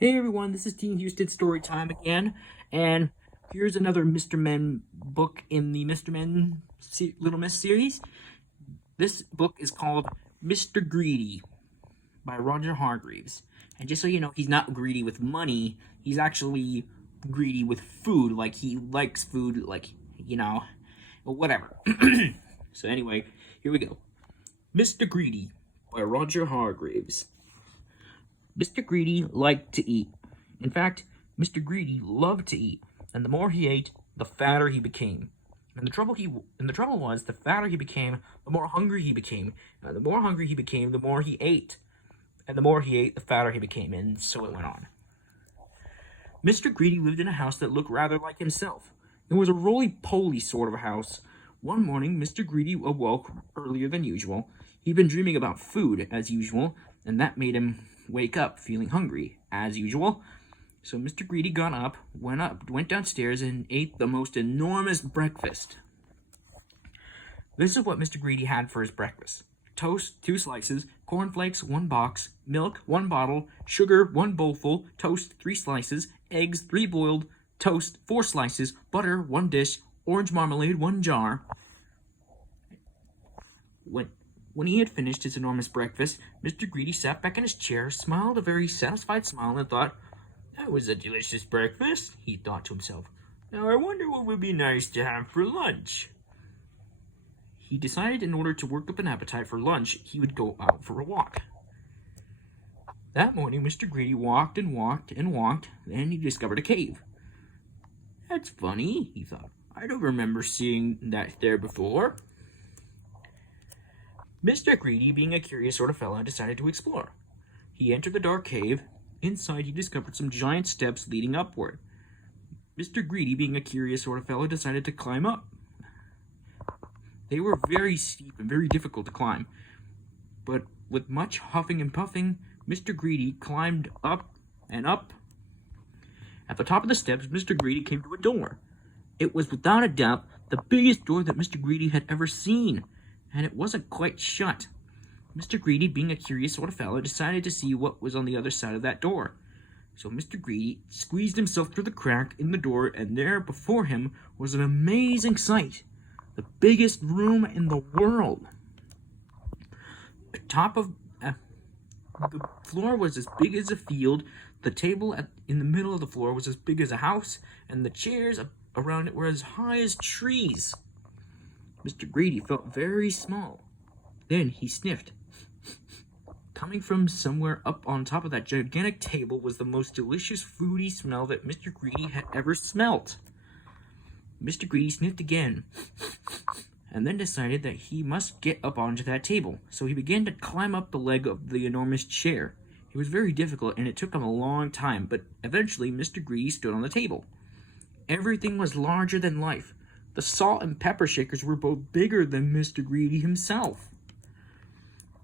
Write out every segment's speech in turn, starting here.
Hey everyone, this is Team Houston story time again, and here's another Mr. Men book in the Mr. Men Little Miss series. This book is called Mr. Greedy by Roger Hargreaves. And just so you know, he's not greedy with money, he's actually greedy with food, like he likes food, like, whatever. So anyway, here we go. Mr. Greedy by Roger Hargreaves. Mr. Greedy liked to eat. In fact, Mr. Greedy loved to eat, and the more he ate, the fatter he became. And the trouble was, the fatter he became, the more hungry he became. And the more hungry he became, the more he ate. And the more he ate, the fatter he became, and so it went on. Mr. Greedy lived in a house that looked rather like himself. It was a roly-poly sort of a house. One morning, Mr. Greedy awoke earlier than usual. He'd been dreaming about food, as usual, and that made him wake up feeling hungry, as usual. So Mr. Greedy got up, went downstairs, and ate the most enormous breakfast. This is what Mr. Greedy had for his breakfast. Toast, 2 slices, cornflakes, 1 box, milk, 1 bottle, sugar, 1 bowlful, toast, 3 slices, eggs, 3 boiled, toast, 4 slices, butter, 1 dish, orange marmalade, 1 jar. When he had finished his enormous breakfast, Mr. Greedy sat back in his chair, smiled a very satisfied smile, and thought, "That was a delicious breakfast," he thought to himself. "Now I wonder what would be nice to have for lunch." He decided in order to work up an appetite for lunch, he would go out for a walk. That morning, Mr. Greedy walked and walked and walked, and he discovered a cave. "That's funny," he thought. "I don't remember seeing that there before." Mr. Greedy, being a curious sort of fellow, decided to explore. He entered the dark cave. Inside, he discovered some giant steps leading upward. Mr. Greedy, being a curious sort of fellow, decided to climb up. They were very steep and very difficult to climb. But with much huffing and puffing, Mr. Greedy climbed up and up. At the top of the steps, Mr. Greedy came to a door. It was without a doubt the biggest door that Mr. Greedy had ever seen, and it wasn't quite shut. Mr. Greedy, being a curious sort of fellow, decided to see what was on the other side of that door. So Mr. Greedy squeezed himself through the crack in the door, and there before him was an amazing sight. The biggest room in the world. The floor was as big as a field, the table in the middle of the floor was as big as a house, and the chairs around it were as high as trees. Mr. Greedy felt very small. Then he sniffed. Coming from somewhere up on top of that gigantic table was the most delicious foody smell that Mr. Greedy had ever smelt. Mr. Greedy sniffed again, and then decided that he must get up onto that table. So he began to climb up the leg of the enormous chair. It was very difficult, and it took him a long time, but eventually Mr. Greedy stood on the table. Everything was larger than life. The salt and pepper shakers were both bigger than Mr. Greedy himself.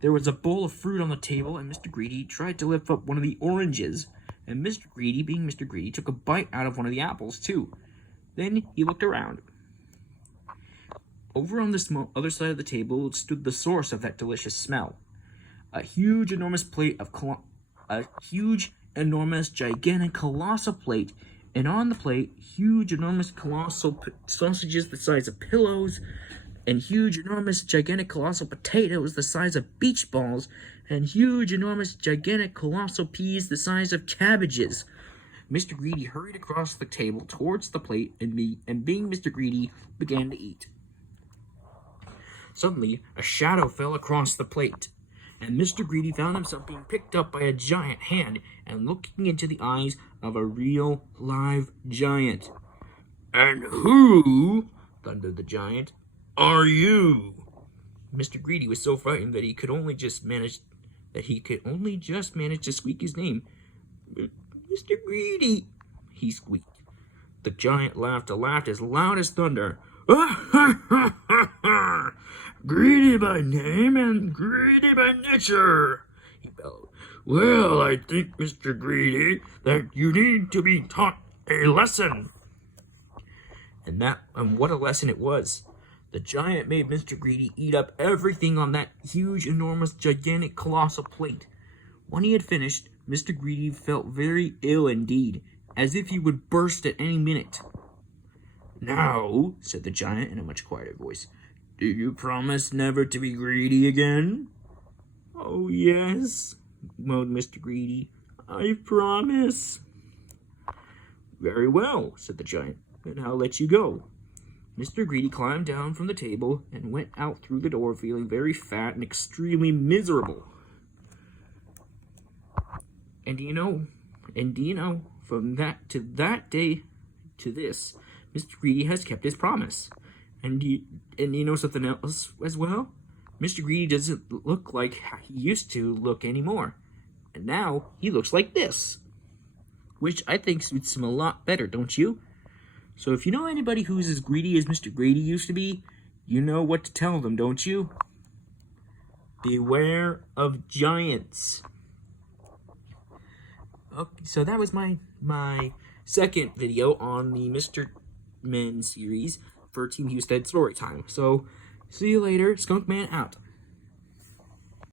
There was a bowl of fruit on the table, and Mr. Greedy tried to lift up one of the oranges. And Mr. Greedy, being Mr. Greedy, took a bite out of one of the apples, too. Then he looked around. Over on the other side of the table stood the source of that delicious smell. A huge, enormous gigantic, colossal plate, and on the plate, huge, enormous, colossal sausages the size of pillows, and huge, enormous, gigantic, colossal potatoes the size of beach balls, and huge, enormous, gigantic, colossal peas the size of cabbages. Mr. Greedy hurried across the table towards the plate, and being Mr. Greedy, began to eat. Suddenly, a shadow fell across the plate, and Mr. Greedy found himself being picked up by a giant hand and looking into the eyes of a real, live giant. "And who," thundered the giant, "are you?" Mr. Greedy was so frightened that he could only just manage to squeak his name. "Mr. Greedy," he squeaked. The giant laughed as loud as thunder. "Greedy by name and greedy by nature," he bellowed. "Well, I think, Mr. Greedy, that you need to be taught a lesson." And what a lesson it was. The giant made Mr. Greedy eat up everything on that huge, enormous, gigantic, colossal plate. When he had finished, Mr. Greedy felt very ill indeed, as if he would burst at any minute. "Now," said the giant in a much quieter voice, "do you promise never to be greedy again?" "Oh, yes," moaned Mr. Greedy. "I promise." "Very well," said the giant. "Then I'll let you go." Mr. Greedy climbed down from the table and went out through the door feeling very fat and extremely miserable. And do you know, from that day to this, Mr. Greedy has kept his promise. And you know something else as well? Mr. Greedy doesn't look like he used to look anymore. And now he looks like this, which I think suits him a lot better, don't you? So if you know anybody who's as greedy as Mr. Greedy used to be, you know what to tell them, don't you? Beware of giants. Okay, so that was my second video on the Mr. Men series for Team Husted Storytime. So, see you later. Skunkman out.